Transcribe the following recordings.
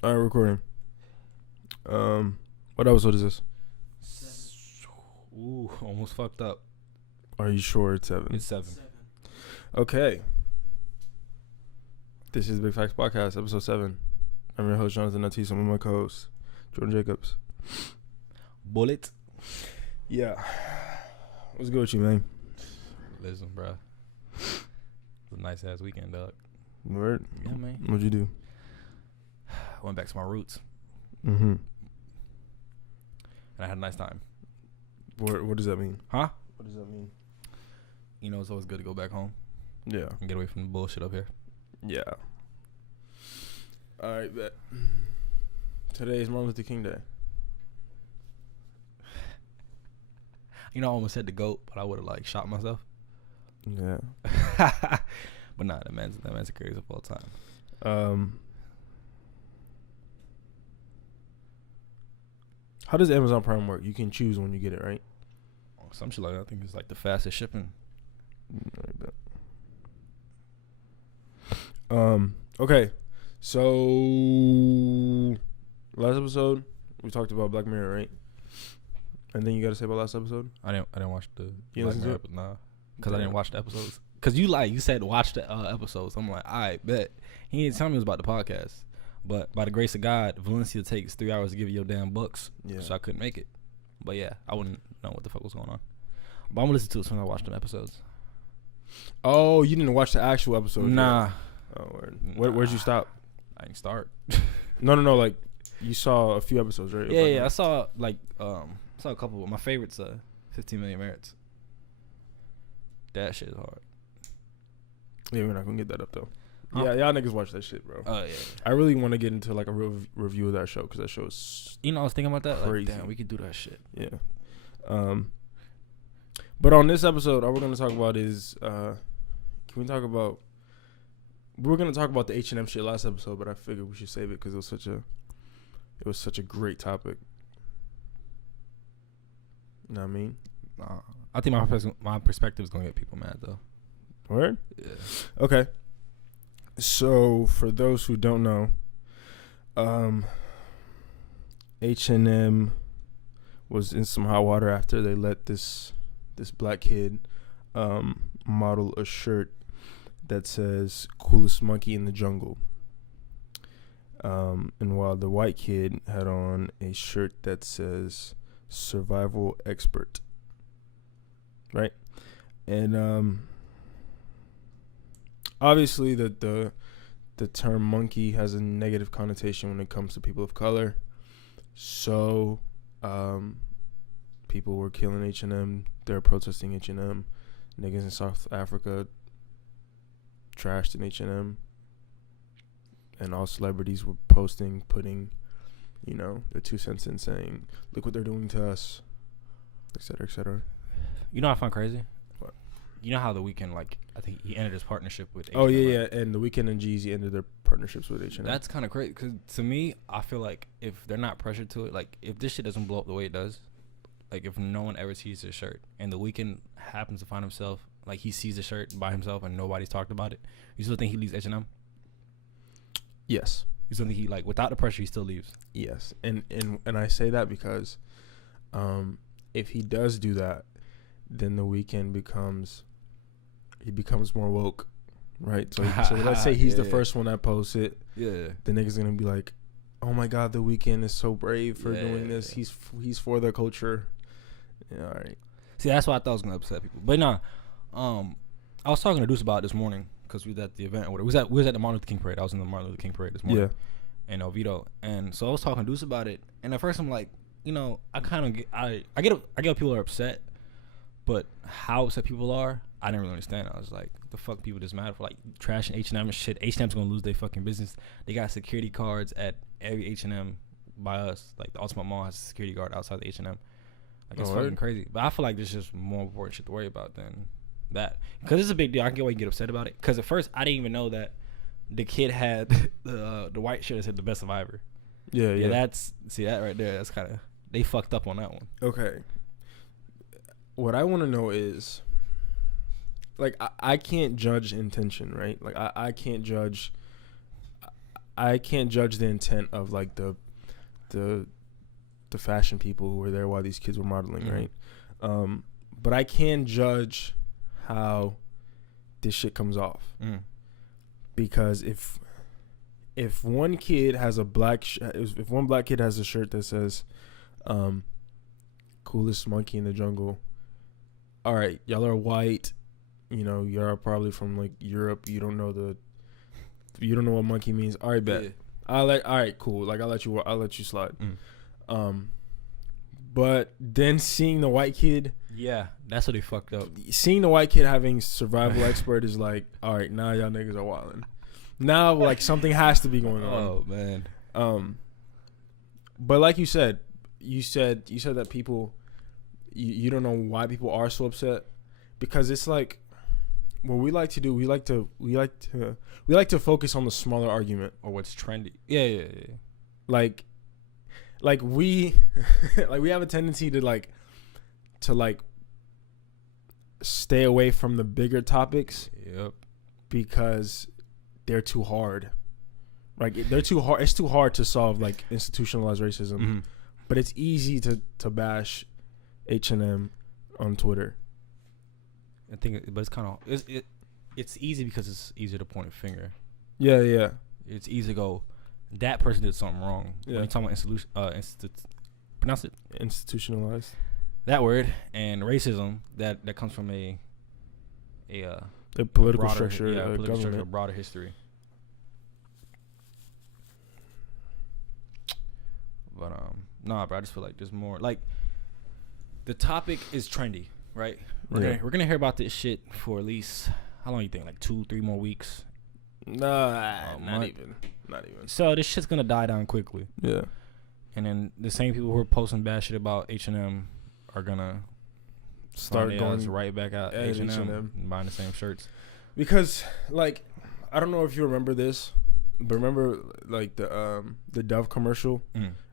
All right, recording. What episode is this? Ooh, almost fucked up. Are you sure it's 7? It's 7. Okay. This is Big Facts Podcast, episode 7. I'm your host, Jonathan Natis. I'm with my co-host, Jordan Jacobs. Bullet. Yeah. What's good with you, man? Listen, bro. It was a nice ass weekend, dog. Word? Yeah, man. What'd you do? I went back to my roots, Mm-hmm. and I had a nice time. What does that mean? Huh? What does that mean? You know, it's always good to go back home Yeah. and get away from the bullshit up here. Yeah. All right, bet. Today is Martin Luther King Day. You know, I almost said the GOAT, but I would have shot myself. Yeah. But nah, that man's the greatest of all time. How does Amazon Prime work? You can choose when you get it, right? Some shit like that. I think it's the fastest shipping. All right, bet. Okay. So last episode we talked about Black Mirror, right? And then you got to say about last episode? I didn't watch the You Black listen to Mirror, it? but nah, because I Damn. didn't watch the episodes. Because you said watch the episodes. I'm like, I bet. He didn't tell me it was about the podcast. But by the grace of God, Valencia takes 3 hours to give you your damn books. Yeah. So I couldn't make it. But yeah, I wouldn't know what the fuck was going on. But I'm gonna listen to it as soon as I watch them episodes. Oh, you didn't watch the actual episode? Nah. Yet. Oh, word. Where'd you stop? I didn't start. No. Like you saw a few episodes, right? Yeah. I saw a couple. My favorites 15 Million Merits. That shit is hard. Yeah, we're not gonna get that up though. Huh? Yeah, y'all niggas watch that shit, bro. Oh yeah. I really want to get into like a real review of that show because that show is You know, I was thinking about that. Crazy. Damn, we could do that shit. yeah. But on this episode, all we're gonna talk about is we were gonna talk about the H&M shit last episode, but I figured we should save it because it was such a great topic. You know what I mean? I think my perspective is gonna get people mad though. Word? Yeah. Okay. So for those who don't know, H&M was in some hot water after they let this black kid model a shirt that says "Coolest Monkey in the Jungle," and while the white kid had on a shirt that says "Survival Expert," right? And obviously the term monkey has a negative connotation when it comes to people of color. So people were killing H&M. They're protesting H&M. Niggas in South Africa trashed in H&M. And all celebrities were putting, their 2 cents in, saying, look what they're doing to us, et cetera, et cetera. You know what I find crazy? What? You know how The Weeknd, I think he ended his partnership with H&M. Oh, yeah, right? yeah. And The Weeknd and Jeezy ended their partnerships with H&M. That's kind of crazy because to me, I feel like if they're not pressured to it, if this shit doesn't blow up the way it does, if no one ever sees his shirt and The Weeknd happens to find himself, he sees the shirt by himself and nobody's talked about it, you still think he leaves H&M? Yes. You still think he, without the pressure, he still leaves? Yes. And I say that because if he does do that, then The Weeknd becomes more woke, right? So let's say he's the first one that posts it. Yeah. The nigga's gonna be like, oh my God, The Weeknd is so brave for doing this. He's for the culture. Yeah, all right. See, that's why I thought it was gonna upset people. But nah, I was talking to Deuce about it this morning because we was at the event or whatever. We was at the Martin Luther King parade. I was in the Martin Luther King parade this morning. Yeah. In Oviedo, and so I was talking to Deuce about it. And at first I'm like, I kind of I get people are upset, but how upset people are, I didn't really understand. I was like, the fuck people just mad for trashing H&M and shit. H&M's gonna lose their fucking business. They got security cards at every H&M by us. The Ultimate Mall has a security guard outside the H&M. It's fucking crazy. But I feel like there's just more important shit to worry about than that. Because it's a big deal. I can get why you get upset about it. Because at first, I didn't even know that the kid had the white shirt that said "The Best Survivor." Yeah. See that right there. That's kind of, they fucked up on that one. Okay. What I want to know is, I can't judge intention, right? I can't judge I can't judge the intent of like the fashion people who were there while these kids were modeling, right? But I can judge how this shit comes off, because if one kid has a if one black kid has a shirt that says coolest monkey in the jungle, all right, y'all are white, you know, you're probably from like Europe, you don't know what monkey means, all right, bet. All right, cool, like I'll let you slide. But then seeing the white kid, that's what they fucked up. Seeing the white kid having survival expert is like, all right, now y'all niggas are wilding. Now like something has to be going on. Oh man. But like you said that people, you don't know why people are so upset, because it's like what we like to do. We like to focus on the smaller argument or what's trendy. Yeah. Like we we have a tendency to stay away from the bigger topics. Yep. Because they're too hard. Like they're too hard. It's too hard to solve like institutionalized racism. But it's easy to bash H&M on Twitter. I think, but it's kind of it's easy because it's easier to point a finger. Yeah. It's easy to go, that person did something wrong. Yeah. When you talk about pronounce it. Institutionalized. That word, and racism that comes from a political broader, structure, political structure, government. broader history. But nah, bro, I just feel like there's more. Like, the topic is trendy, right? We're gonna hear about this shit for at least, how long you think? Like 2-3 more weeks? Nah, not even. So this shit's gonna die down quickly. Yeah. And then the same people who are posting bad shit about H&M are gonna start going right back out H&M and buying the same shirts. Because like, I don't know if you remember this, but remember like the Dove commercial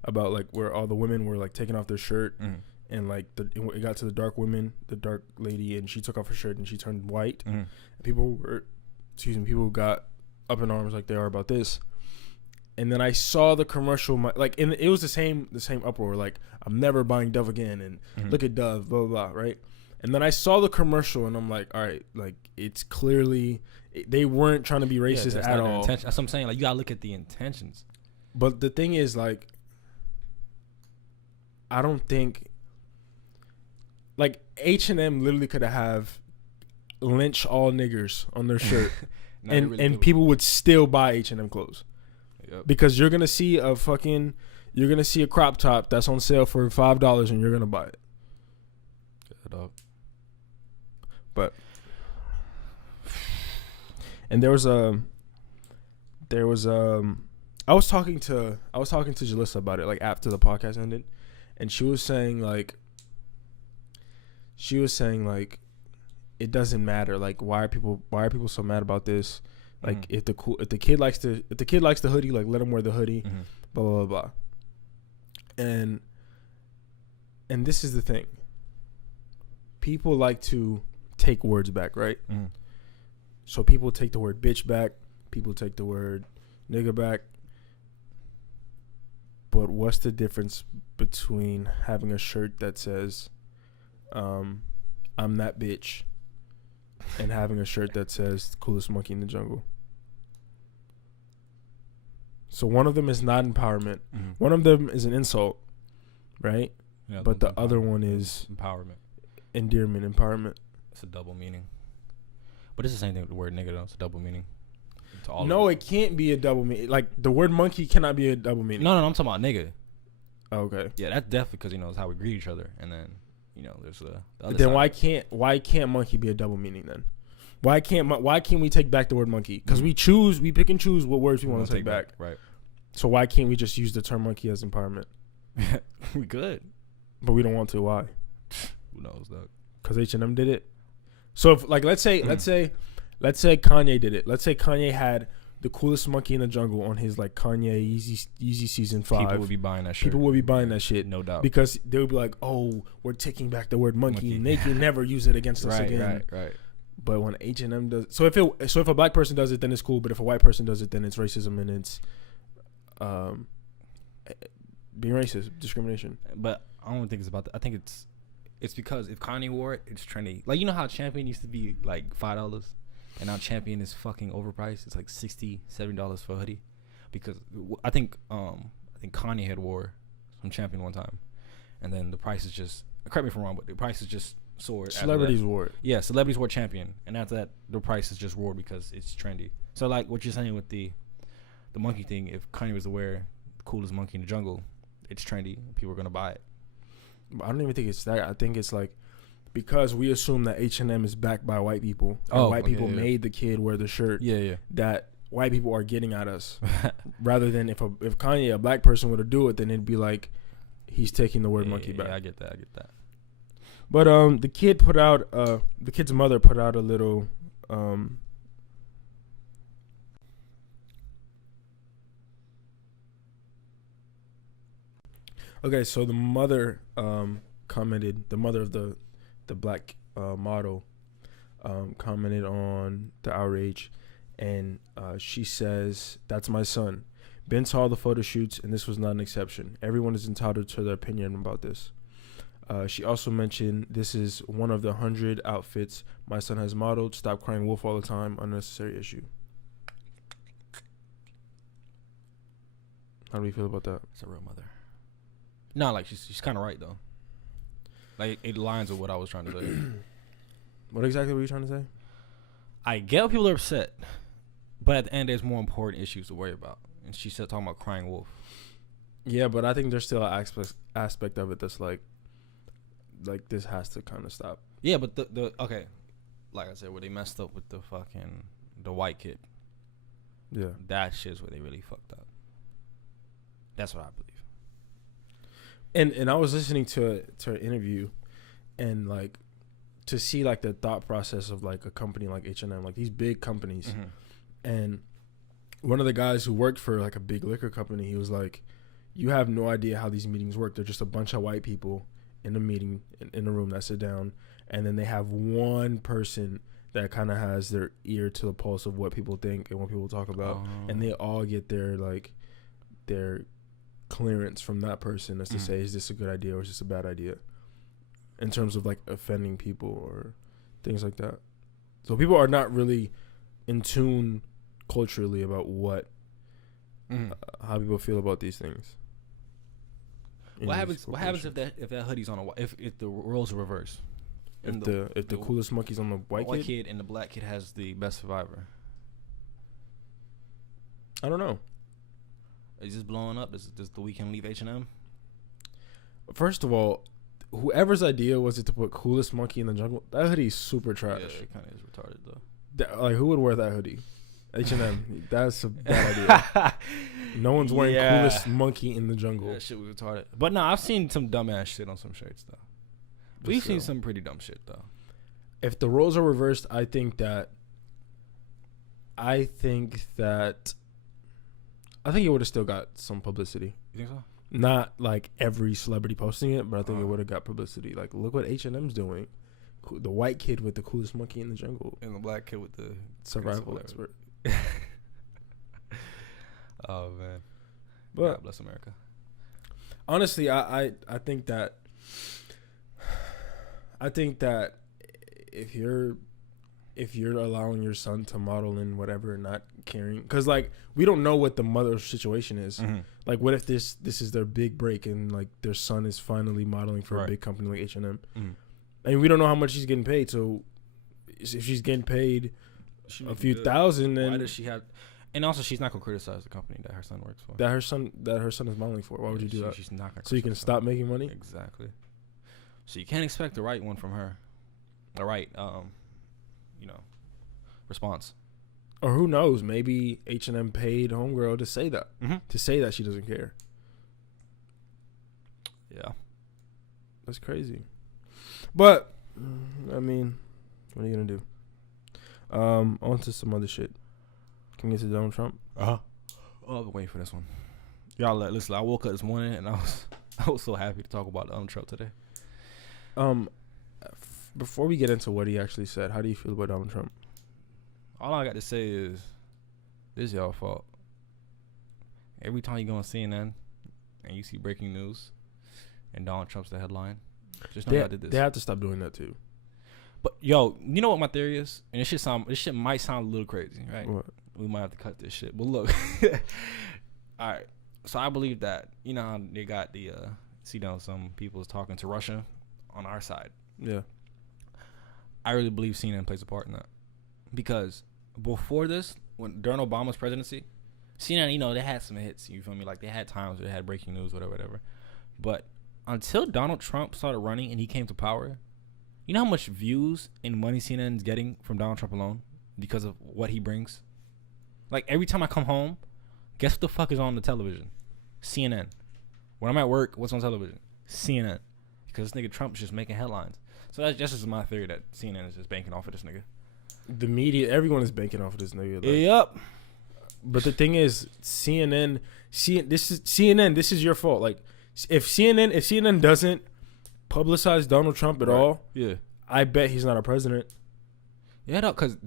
about like where all the women were like taking off their shirt, and like it got to the dark lady, and she took off her shirt and she turned white. And people got up in arms like they are about this. And then I saw the commercial, like, and it was the same uproar, like, I'm never buying Dove again, and look at Dove, blah, blah, blah, right? And then I saw the commercial, and I'm like, all right, like, it's clearly, they weren't trying to be racist at all. That's what I'm saying. Like, you gotta look at the intentions. But the thing is, like, I don't think, like, H&M literally could have lynch all niggers on their shirt, and people would still buy H&M clothes. Yep. Because you're gonna see a crop top that's on sale for $5 and you're gonna buy it. But and there was I was talking to Jalissa about it like after the podcast ended, and she was saying like it doesn't matter, like why are people so mad about this? Like if the kid likes the hoodie, like let him wear the hoodie, blah blah blah blah. And this is the thing. People like to take words back, right? So people take the word bitch back, people take the word nigga back. But what's the difference between having a shirt that says I'm that bitch and having a shirt that says coolest monkey in the jungle? So one of them is not empowerment. One of them is an insult, right? Yeah, but the other one is empowerment, endearment, empowerment. It's a double meaning. But it's the same thing with the word nigga, though. It's a double meaning. No, it can't be a double meaning. Like, the word monkey cannot be a double meaning. No, I'm talking about nigga. Oh, okay. Yeah, that's definitely because, it's how we greet each other. And then, there's the other then side. why can't monkey be a double meaning then? Why can't we take back the word monkey? Because we pick and choose what words we want to take back. Right. So why can't we just use the term monkey as empowerment? We could. But we don't want to. Why? Who knows, dog? Because H&M did it. So if, like, let's say Kanye did it. Let's say Kanye had the coolest monkey in the jungle on his like Kanye Yeezy season 5. People would be buying that shit. People would be buying that shit, no doubt, because they would be like, "Oh, we're taking back the word monkey, and they can never use it against us again." Right. But when H&M does, so if a black person does it, then it's cool. But if a white person does it, then it's racism and it's um, being racist, discrimination. But I don't think it's about that. I think it's because if Kanye wore it, it's trendy. Like, you know how Champion used to be like $5, and now Champion is fucking overpriced. It's like $60, $70 for a hoodie. Because I think Kanye had wore some Champion one time, and then the price is just, correct me if I'm wrong, but the price is just soared. Celebrities wore it. Yeah, celebrities wore Champion, and after that, the price is just roared because it's trendy. So like what you're saying with the monkey thing, if Kanye was to wear the coolest monkey in the jungle, it's trendy. People are gonna buy it. I don't even think it's that. I think it's like because we assume that H&M is backed by white people. And white people made the kid wear the shirt. Yeah. That white people are getting at us, rather than if Kanye, a black person, were to do it, then it'd be like he's taking the word monkey back. Yeah, I get that. But the kid's mother put out a little okay, so the mother commented, the mother of the black model commented on the outrage, and she says, "That's my son. Ben saw the photo shoots, and this was not an exception. Everyone is entitled to their opinion about this." She also mentioned, "This is one of the 100 outfits my son has modeled. Stop crying wolf all the time. Unnecessary issue." How do you feel about that? It's a real mother. No, like she's kind of right though. Like it aligns with what I was trying to say. What exactly were you trying to say? I get people are upset, but at the end, there's more important issues to worry about. And she said talking about crying wolf. Yeah, but I think there's still an aspect of it that's like this has to kind of stop. Yeah, but the okay, like I said, where they messed up with the white kid. Yeah, that shit's where they really fucked up. That's what I believe. And I was listening to an interview, and like to see like the thought process of like a company like H&M, like these big companies, and one of the guys who worked for like a big liquor company, he was like, "You have no idea how these meetings work. They're just a bunch of white people in a meeting in a room that sit down, and then they have one person that kind of has their ear to the pulse of what people think and what people talk about, and they all get their clearance from that person as to say, is this a good idea or is this a bad idea, in terms of like offending people or things like that. So people are not really in tune culturally about what how people feel about these things. What happens if that hoodie's on if the roles are reversed? If the coolest monkey's on the white kid and the black kid has the best survivor? I don't know. Is this blowing up? Does the Weeknd leave H&M? First of all, whoever's idea was it to put coolest monkey in the jungle, that hoodie's super trash. Yeah, it kind of is retarded though. Like, who would wear that hoodie? H&M. That's a bad idea. No one's wearing coolest monkey in the jungle. That shit was retarded. But no, I've seen some dumbass shit on some shirts though. We've seen some pretty dumb shit though. If the roles are reversed, I think it would have still got some publicity. You think so? Not like every celebrity posting it, but I think it would have got publicity. Like, look what H&M's doing. The white kid with the coolest monkey in the jungle, and the black kid with the survival expert. Oh man, but God bless America. Honestly, I think that if you're allowing your son to model in whatever, not caring, because like we don't know what the mother's situation is. Like, what if this is their big break and like their son is finally modeling for a big company like H&M, and we don't know how much she's getting paid. So if she's getting paid a few thousand, then why does she have? And also, she's not gonna criticize the company that her son works for. That her son is modeling for. Why would you do that? She's not gonna. So you can stop making money. Exactly. So you can't expect the right one from her. The right, response. Or who knows? Maybe H&M paid homegirl to say that. To say that she doesn't care. Yeah. That's crazy. But I mean, what are you gonna do? On to some other shit. Can we get to Donald Trump? Oh, I've been waiting for this one. Y'all, listen. I woke up this morning and I was so happy to talk about Donald Trump today. Before we get into what he actually said, how do you feel about Donald Trump? All I got to say is, this is y'all fault. every time you go on CNN and you see breaking news and Donald Trump's the headline, just know I did this. They have to stop doing that too. But yo, you know what my theory is? And this shit might sound a little crazy, right? What? We might have to cut this shit. But look, all right. So I believe that, you know how they got the some people is talking to Russia on our side. Yeah. I really believe CNN plays a part in that, because before this, during Obama's presidency, CNN, you know, they had some hits. You feel me? Like they had times where they had breaking news, whatever. But until Donald Trump started running and he came to power, you know how much views and money CNN's getting from Donald Trump alone because of what he brings? Like every time I come home, guess what the fuck is on the television? CNN. When I'm at work, what's on television? CNN. Because this nigga Trump's just making headlines. So that's just my theory, that CNN is just banking off of this nigga. The media, everyone is banking off of this nigga. Like, Yep. But the thing is, CNN, this is your fault. Like, if CNN doesn't publicize Donald Trump at all, yeah, I bet he's not a president. Yeah, no, because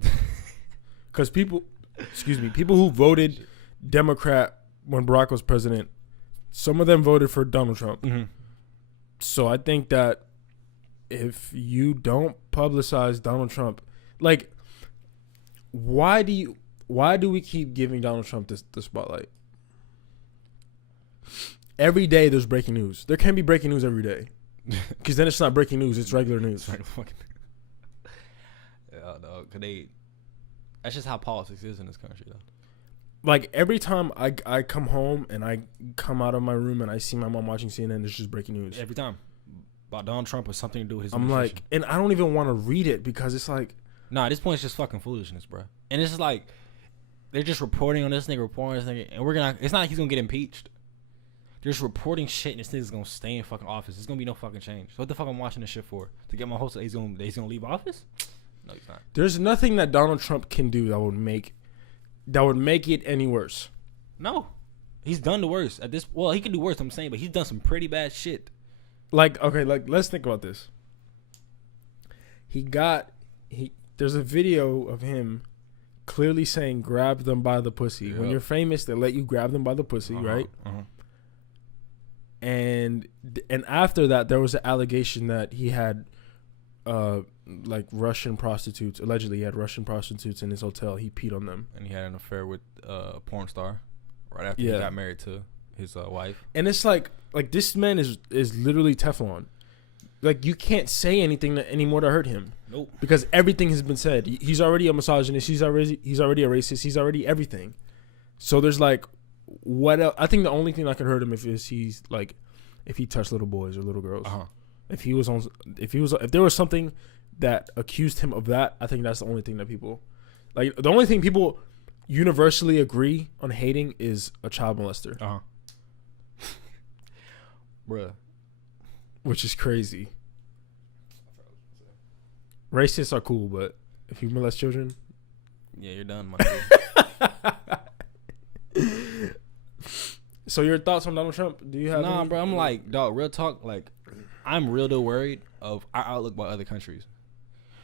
people who voted Democrat when Barack was president, some of them voted for Donald Trump. Mm-hmm. So I think that if you don't publicize Donald Trump, like, why do we keep giving Donald Trump the spotlight? Every day there's breaking news. There can be breaking news every day, because then it's not breaking news; it's regular news. Yeah, dog. That's just how politics is in this country, though. Like every time I come home and I come out of my room and I see my mom watching CNN, it's just breaking news. Every time about Donald Trump or something to do with his. I'm like, and I don't even want to read it because it's like, nah, at this point it's just fucking foolishness, bro. And it's just like they're just reporting on this nigga, and it's not like he's gonna get impeached. They're just reporting shit, and this nigga's gonna stay in fucking office. There's gonna be no fucking change. So what the fuck I'm watching this shit for? To get my hopes that he's gonna leave office? No, he's not. There's nothing that Donald Trump can do that would make it any worse. No, he's done the worst at this. Well, he can do worse, I'm saying, but he's done some pretty bad shit. Like, okay, like let's think about this. There's a video of him clearly saying, "Grab them by the pussy." Yep. When you're famous, they let you grab them by the pussy, right? And after that, there was an allegation that he had, like Russian prostitutes. Allegedly, he had Russian prostitutes in his hotel. He peed on them, and he had an affair with a porn star right after he got married to his wife. And it's like this man is literally Teflon. Like, you can't say anything anymore to hurt him. Nope. Because everything has been said. He's already a misogynist. He's already a racist. He's already everything. So there's like, what else? I think the only thing that could hurt him if he touched little boys or little girls. If there was something that accused him of that, I think that's the only thing that people, like, the only thing people universally agree on hating is a child molester. Bruh. Which is crazy. Racists are cool, but if you molest children, yeah, you're done, my dude. So your thoughts on Donald Trump? Do you have? Nah, bro. I'm like, dog. Real talk. Like, I'm real worried of our outlook by other countries.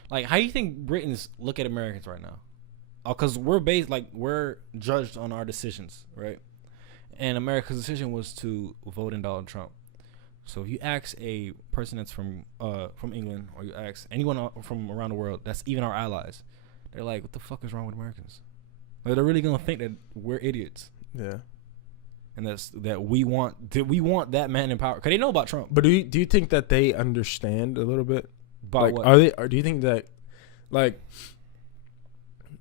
Like, how do you think Britons look at Americans right now? Because we're judged on our decisions, right? And America's decision was to vote in Donald Trump. So if you ask a person that's from England, or you ask anyone from around the world, that's even our allies, they're like, what the fuck is wrong with Americans? Like, they're really gonna think that we're idiots. Yeah. And that we want that man in power, because they know about Trump. But do you think that they understand a little bit? About what? Do you think that, like,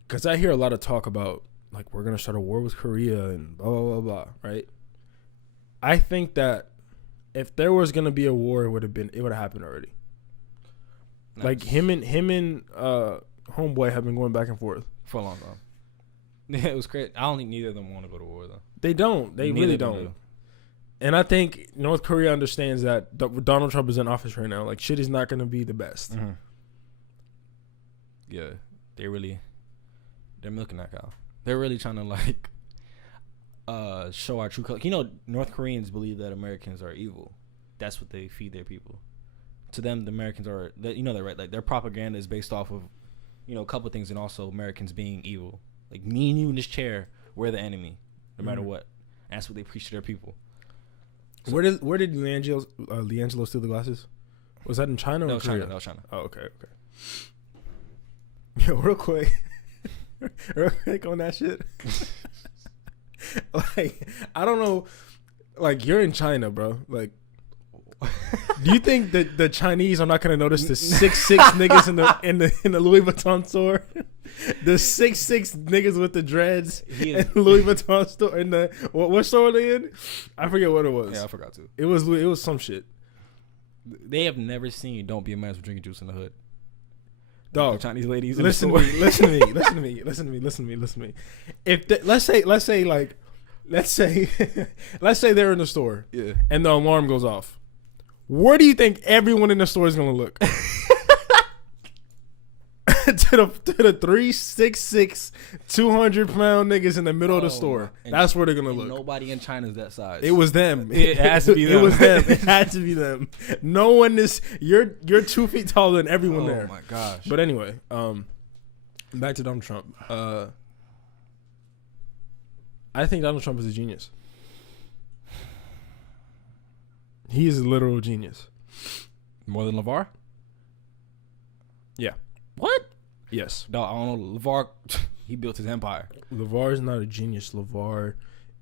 because I hear a lot of talk about, like, we're gonna start a war with Korea and blah blah blah blah, right? I think that if there was gonna be a war, it would have happened already. Nice. Like him and homeboy have been going back and forth for a long time. Yeah, it was great. I don't think neither of them want to go to war, though. They don't. They really don't. And I think North Korea understands that Donald Trump is in office right now. Like, shit is not going to be the best. Mm-hmm. Yeah, they're milking that cow. They're really trying to, like, show our true color. You know, North Koreans believe that Americans are evil. That's what they feed their people. To them, the Americans are, you know that, right? Like, their propaganda is based off of, you know, a couple of things, and also Americans being evil. Like, me and you in this chair, we're the enemy, no matter what. And that's what they preach to their people. So, where did LiAngelo steal the glasses? Was that in China or that was Korea? China. That was China. Oh, okay. Yo, real quick on that shit. Like, I don't know. Like, you're in China, bro. Like, do you think that the Chinese are not gonna notice the 6'6" niggas in the Louis Vuitton store? The 6'6" niggas with the dreads in the Louis Vuitton store. In the what store were they in? I forget what it was. Yeah, I forgot to. It was some shit. They have never seen "Don't Be a Man for Drinking Juice in the Hood." Dog, The Chinese ladies. listen to me. If let's say they're in the store, Yeah. and the alarm goes off, where do you think everyone in the store is gonna look? to the 3'6", 200-pound niggas in the middle of the store. That's where they're gonna look. Nobody in China is that size. It was them. It has to be them. It was them. It had to be them. No one is. You're 2 feet taller than everyone there. Oh my gosh. But anyway, back to Donald Trump. I think Donald Trump is a genius. He is a literal genius. More than LeVar? Yeah. What? Yes. No, I don't know. LeVar, he built his empire. LeVar is not a genius. LeVar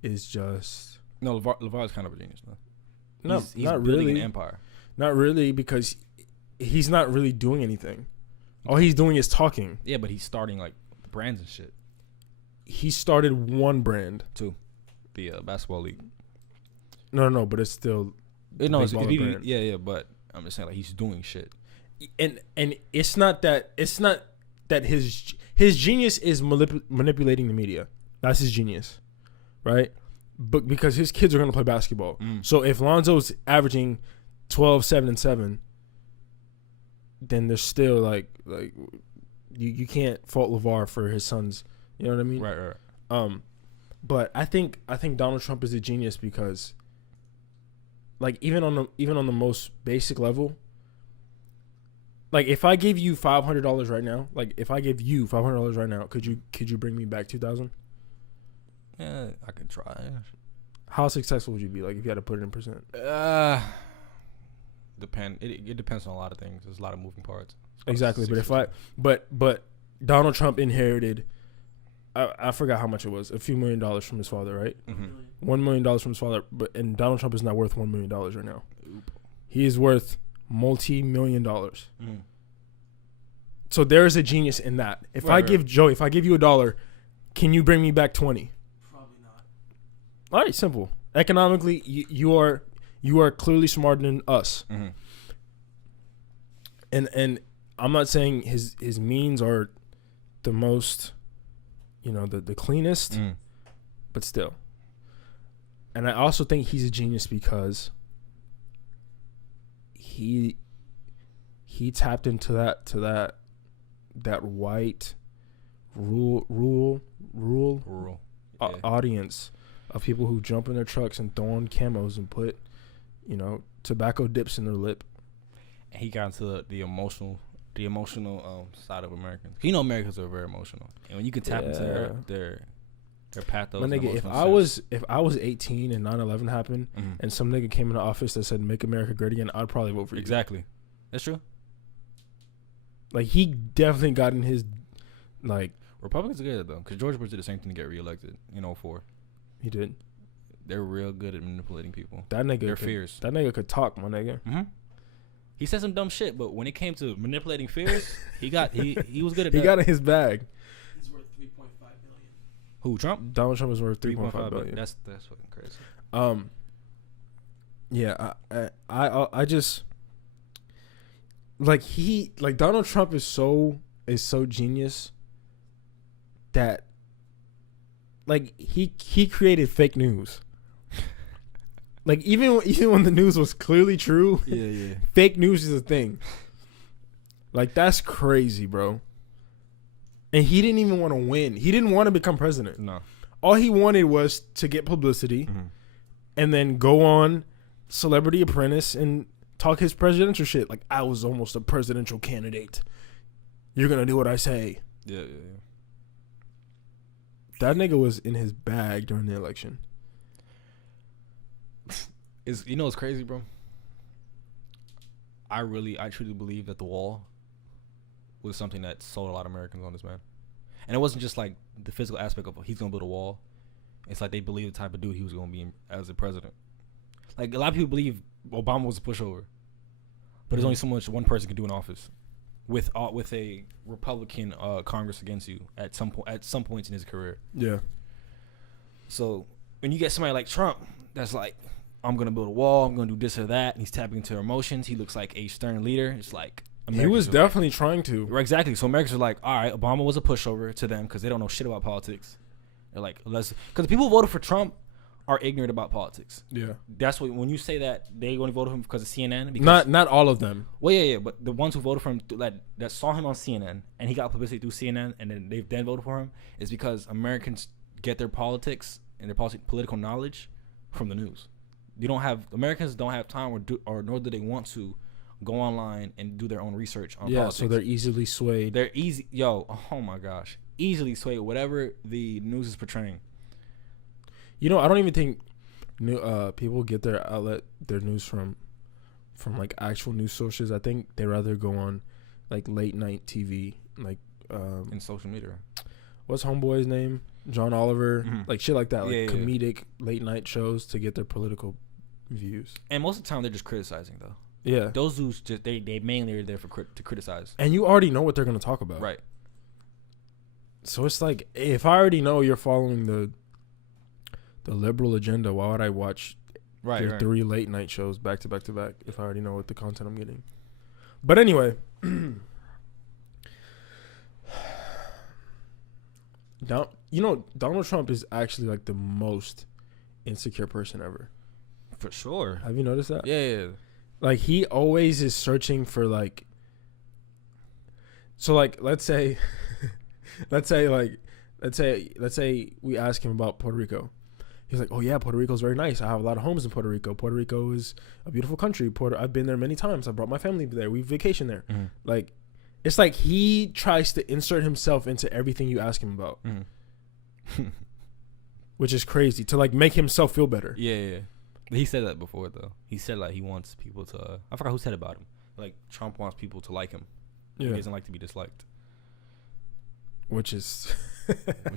is just No, LeVar is kind of a genius, man. no, He's not building really. an empire. Not really, because he's not really doing anything. All he's doing is talking. Yeah, but he's starting like brands and shit. He started one brand. Too. The basketball league. No, but it's still No, it's baller brand. yeah, but I'm just saying like he's doing shit. And it's not that his genius is manipulating the media. That's his genius, right? But because his kids are going to play basketball. So if Lonzo's averaging 12, 7, and 7, then there's still like you can't fault LeVar for his sons. You know what I mean? Right. But I think Donald Trump is a genius because, like, even on the most basic level, like if I gave you $500 right now, could you bring me back 2,000? Yeah, I could try. How successful would you be? Like if you had to put it in percent? It depends on a lot of things. There's a lot of moving parts. Exactly. But Donald Trump inherited, I forgot how much it was, a few $1 million from his father, right? Mm-hmm. $1 million from his father, and Donald Trump is not worth $1 million right now. He is worth multi-million dollars. Mm. So there is a genius in that. If I give you $1, can you bring me back 20? Probably not. All right, simple. Economically, you are clearly smarter than us. Mm-hmm. And I'm not saying his means are the most, the cleanest, but still. And I also think he's a genius because he tapped into that white rural audience of people who jump in their trucks and throw on camos and put tobacco dips in their lip. And he got into the emotional side of Americans. Americans are very emotional, and when you can tap into their pathos. My nigga, if I was 18 and 9/11 happened, and some nigga came in the office that said "Make America Great Again," I'd probably vote for you. Exactly, that's true. Like he definitely got in his Republicans are good though, because George Bush did the same thing to get reelected in 2004. He did. They're real good at manipulating people. That nigga, they're fierce. That nigga could talk, my nigga. Mm-hmm. He said some dumb shit, but when it came to manipulating fears, he was good at that. He got in his bag. He's worth $3.5 billion. Who, Trump? Donald Trump is worth $3.5 billion. That's fucking crazy. Yeah, I just Donald Trump is so genius that he created fake news. Like even when the news was clearly true, yeah, fake news is a thing. Like that's crazy, bro. And he didn't even want to win. He didn't want to become president. No. All he wanted was to get publicity, and then go on Celebrity Apprentice and talk his presidential shit. Like I was almost a presidential candidate. You're gonna do what I say. Yeah. That nigga was in his bag during the election. Is what's crazy, bro? I truly believe that the wall was something that sold a lot of Americans on this man. And it wasn't just like the physical aspect of he's gonna build a wall. It's like they believe the type of dude he was gonna be as a president. Like a lot of people believe Obama was a pushover, but there's only so much one person can do in office with a Republican Congress against you at some points in his career. Yeah. So when you get somebody like Trump, that's like, I'm gonna build a wall, I'm gonna do this or that, and he's tapping into emotions. He looks like a stern leader. It's like He was definitely trying to. Right, exactly. So Americans are like, all right, Obama was a pushover to them because they don't know shit about politics. They're like, because the people who voted for Trump are ignorant about politics. Yeah. That's what when you say that they only voted for him because of CNN. Because, Not all of them. Well, yeah, but the ones who voted for him that saw him on CNN and he got publicity through CNN and then they've voted for him is because Americans get their politics and their political knowledge from the news. Americans don't have time or nor do they want to go online and do their own research on politics. So they're easily swayed. They're oh my gosh, easily swayed whatever the news is portraying. I don't even think people get their news from like actual news sources. I think they rather go on like late night TV, like in social media. What's homeboy's name? John Oliver, like shit like that, like comedic late night shows to get their political views. And most of the time they're just criticizing though. Yeah, those dudes just they mainly are there to criticize. And you already know what they're gonna talk about, right? So it's like, if I already know you're following the liberal agenda, why would I watch their 3 late night shows back to back to back if I already know what the content I'm getting? But anyway, Donald Trump is actually like the most insecure person ever. For sure. Have you noticed that? Yeah. Like, he always is searching for like. So like, let's say we ask him about Puerto Rico. He's like, oh yeah, Puerto Rico's very nice. I have a lot of homes in Puerto Rico. Puerto Rico is a beautiful country. I've been there many times. I brought my family there. We vacation there. Mm-hmm. Like, it's like he tries to insert himself into everything you ask him about, which is crazy, to like make himself feel better. Yeah. He said that before though. He said like he wants people to. I forgot who said about him. Like Trump wants people to like him. Yeah. He doesn't like to be disliked. Which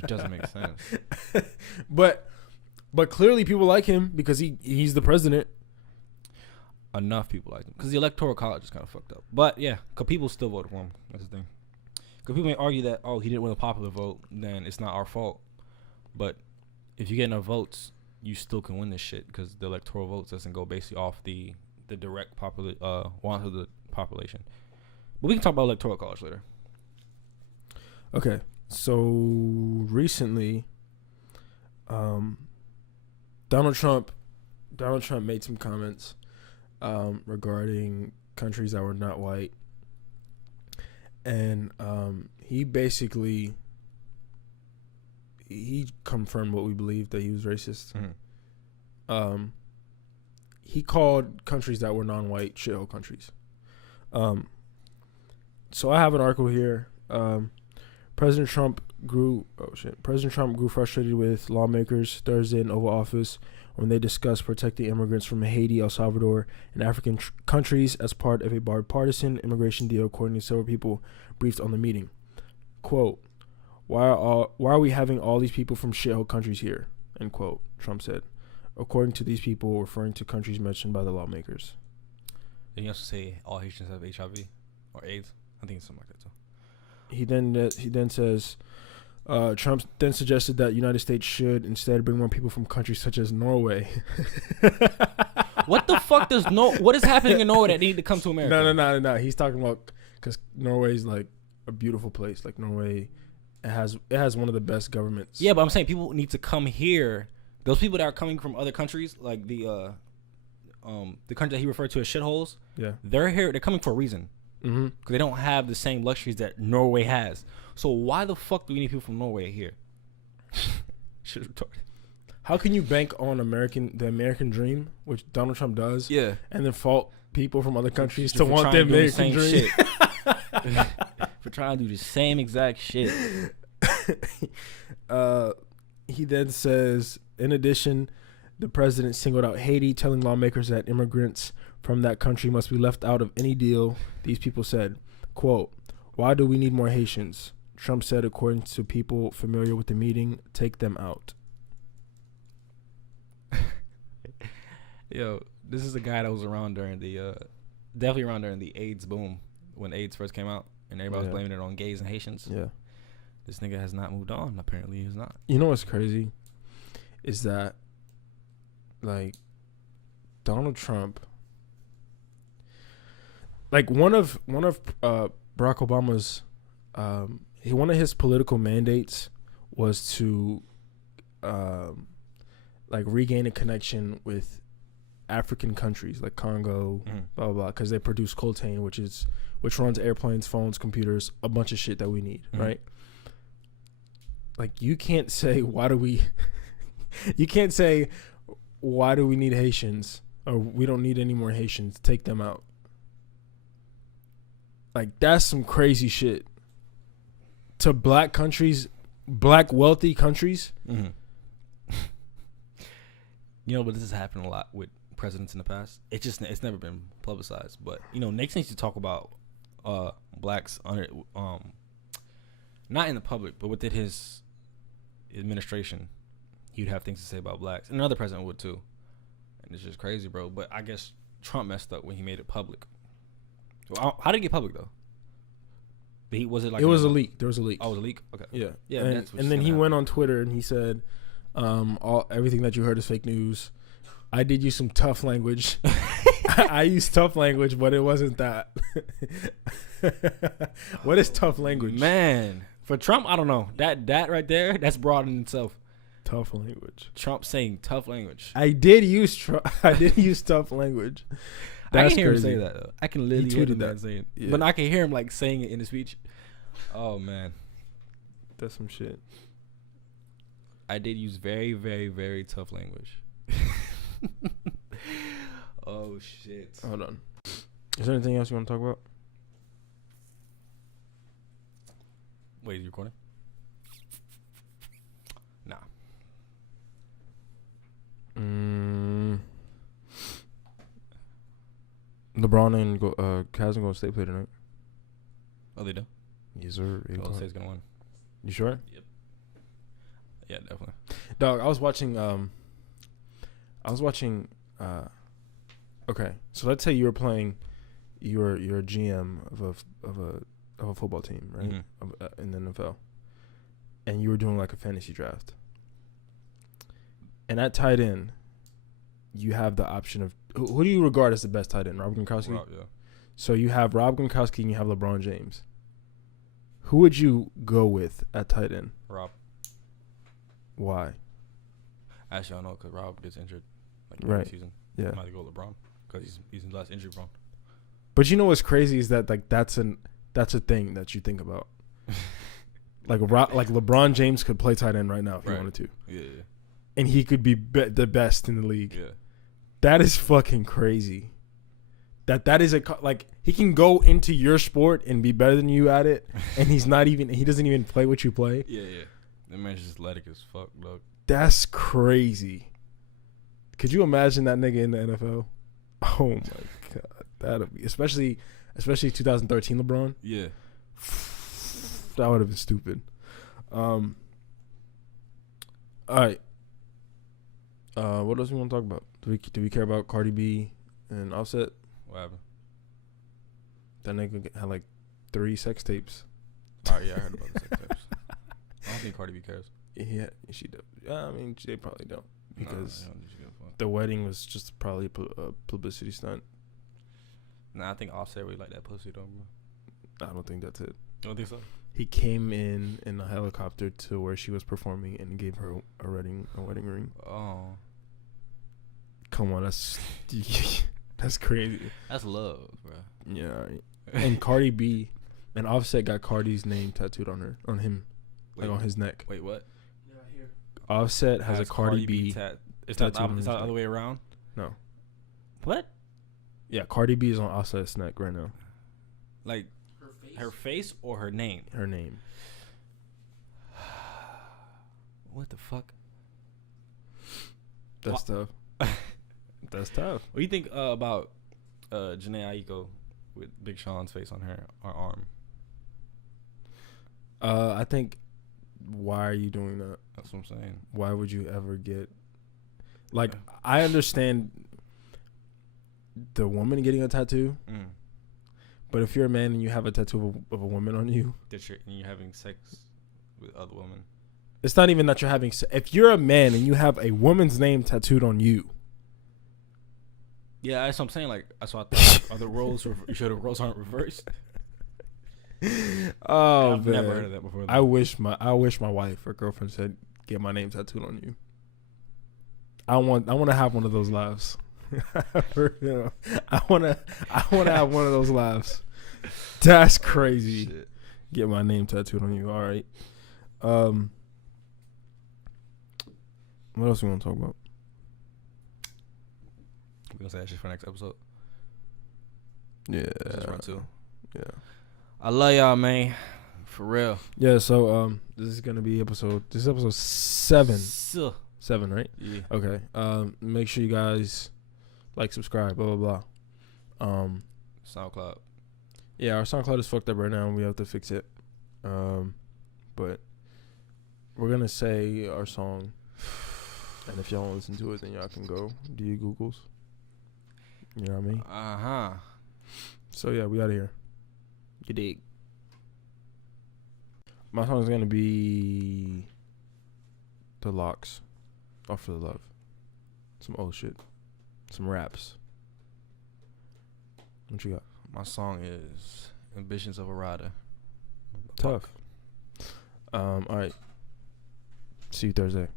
doesn't make sense. But clearly people like him because he's the president. Enough people like him because the electoral college is kind of fucked up. But yeah, because people still voted for him. That's the thing. Because people may argue that he didn't win the popular vote, then it's not our fault. But if you get enough votes, you still can win this shit because the electoral votes doesn't go basically off the direct want of the population. But we can talk about electoral college later. Okay, so recently, Donald Trump made some comments regarding countries that were not white, and he confirmed what we believed, that he was racist. Mm-hmm. He called countries that were non-white shithole countries. So I have an article here. President Trump grew frustrated with lawmakers Thursday in Oval Office when they discussed protecting immigrants from Haiti, El Salvador, and African countries as part of a bipartisan immigration deal, according to several people briefed on the meeting. Quote, why are we having all these people from shithole countries here? End quote, Trump said, according to these people, referring to countries mentioned by the lawmakers. Did he also say all Haitians have HIV or AIDS? I think it's something like that too. He then says, Trump then suggested that the United States should instead bring more people from countries such as Norway. What the fuck what is happening in Norway that need to come to America? No. He's talking about, because Norway is like a beautiful place. Like Norway, it has one of the best governments. Yeah, but I'm saying people need to come here. Those people that are coming from other countries, like the country that he referred to as shitholes. Yeah, they're here. They're coming for a reason. Because they don't have the same luxuries that Norway has. So why the fuck do we need people from Norway here? Shit retarded. How can you bank on the American dream, which Donald Trump does, and then fault people from other countries to want the American dream? For trying to do the same exact shit. He then says, in addition, The president singled out Haiti, telling lawmakers that immigrants from that country must be left out of any deal. These people said, quote, "Why do we need more Haitians?" Trump said, according to people familiar with the meeting, "Take them out." Yo, this is a guy that was around during the definitely around during the AIDS boom when AIDS first came out and everybody was blaming it on gays and Haitians. Yeah. This nigga has not moved on. Apparently, he's not. You know what's crazy? Is that, like, Donald Trump, like one of Barack Obama's, one of his political mandates was to, like, regain a connection with African countries like Congo, blah blah blah, because they produce coltan, which runs airplanes, phones, computers, a bunch of shit that we need, right? Like, you can't say why do we need Haitians, or we don't need any more Haitians, take them out. Like, that's some crazy shit. To black countries, black wealthy countries. You know, but this has happened a lot with presidents in the past. It's never been publicized. But you know, Nixon used to talk about blacks under not in the public, but within his administration, he'd have things to say about blacks. And another president would too. And it's just crazy, bro. But I guess Trump messed up when he made it public. Well, how did it get public though? Was it like it was a leak? There was a leak. Oh, it was a leak. Okay. Yeah. Yeah. And then he went on Twitter and he said, everything that you heard is fake news. I did use some tough language. I used tough language, but it wasn't that. What is tough language? Man, for Trump, I don't know. That right there, that's broad in itself. Tough language. Trump saying tough language. I did use tough language. That's I can hear him say that though. I can literally hear him that. saying it. Yeah. But I can hear him like saying it in his speech. Oh man. That's some shit. I did use very, very, very tough language. Oh shit. Hold on. Is there anything else you want to talk about? Wait, you recording? Nah. LeBron and Cavs and Golden State play tonight. Oh, they do? Yes, sir. Golden State's gonna win. You sure? Yep. Yeah, definitely. Dog, I was watching. Okay, so let's say you were playing. You're a GM of a football team, right? In the NFL, and you were doing like a fantasy draft. And at tight end, you have the option of who do you regard as the best tight end? Rob Gronkowski. Rob, yeah. So you have Rob Gronkowski and you have LeBron James. Who would you go with at tight end? Rob. Why? Actually, I don't know because Rob gets injured like right. season. Yeah. I might go LeBron because he's less injury prone. But you know what's crazy is that like that's a thing that you think about. like LeBron James could play tight end right now if he wanted to. Yeah. And he could be the best in the league. Yeah. That is fucking crazy. That is like he can go into your sport and be better than you at it, and he doesn't even play what you play. Yeah. That man's just athletic as fuck, dog. That's crazy. Could you imagine that nigga in the NFL? Oh my god, that'd be especially 2013 LeBron. Yeah. That would have been stupid. All right. What else we want to talk about? Do we care about Cardi B and Offset? What happened? That nigga had like 3 sex tapes. Oh yeah, I heard about the sex tapes. I don't think Cardi B cares. Yeah, she does. I mean, they probably don't because no, the wedding was just probably a publicity stunt. Nah, I think Offset really like that pussy though, bro. I don't think that's it. You don't think so? He came in a helicopter to where she was performing and gave her a wedding ring. Oh. Come on, that's crazy. That's love, bro. Yeah, right. And Cardi B and Offset got Cardi's name tattooed on him, Wait, like on his neck. Wait, what? Yeah, here. Offset has a Cardi B. It's not tattooed on the his other neck. way around? No. What? Yeah, Cardi B is on Offset's neck right now. Like her face or her name? Her name. What the fuck? That's tough. That's tough. What do you think about Janae Aiko with Big Sean's face on her arm? I think. Why are you doing that? That's what I'm saying. Why would you ever get? Like, I understand the woman getting a tattoo, but if you're a man and you have a tattoo of a woman on you, that you're having sex with other women. It's not even that you're having. If you're a man and you have a woman's name tattooed on you. Yeah, that's what I'm saying. Like, that's why I thought are the roles you sure the roles aren't reversed? Oh, I've man. never heard of that before. I wish my wife or girlfriend said, "Get my name tattooed on you." I want to have one of those lives. For real. I want to have one of those lives. That's crazy. Shit. Get my name tattooed on you. All right. What else we want to talk about? We're gonna say that shit for next episode. Yeah. This is round 2. Yeah. I love y'all, man. For real. Yeah. So this is gonna be episode 7. So, 7, right? yeah. Okay. Make sure you guys like, subscribe, blah blah blah. SoundCloud. Yeah, our SoundCloud is fucked up right now and we have to fix it. But we're gonna say our song, and if y'all want to listen to it, then y'all can go do your Googles. You know what I mean? So yeah, we out of here. You dig? My song is gonna be The Locks, All for the Love. Some old shit, some raps. What you got? My song is Ambitions of a Rider. Tough. All right. See you Thursday.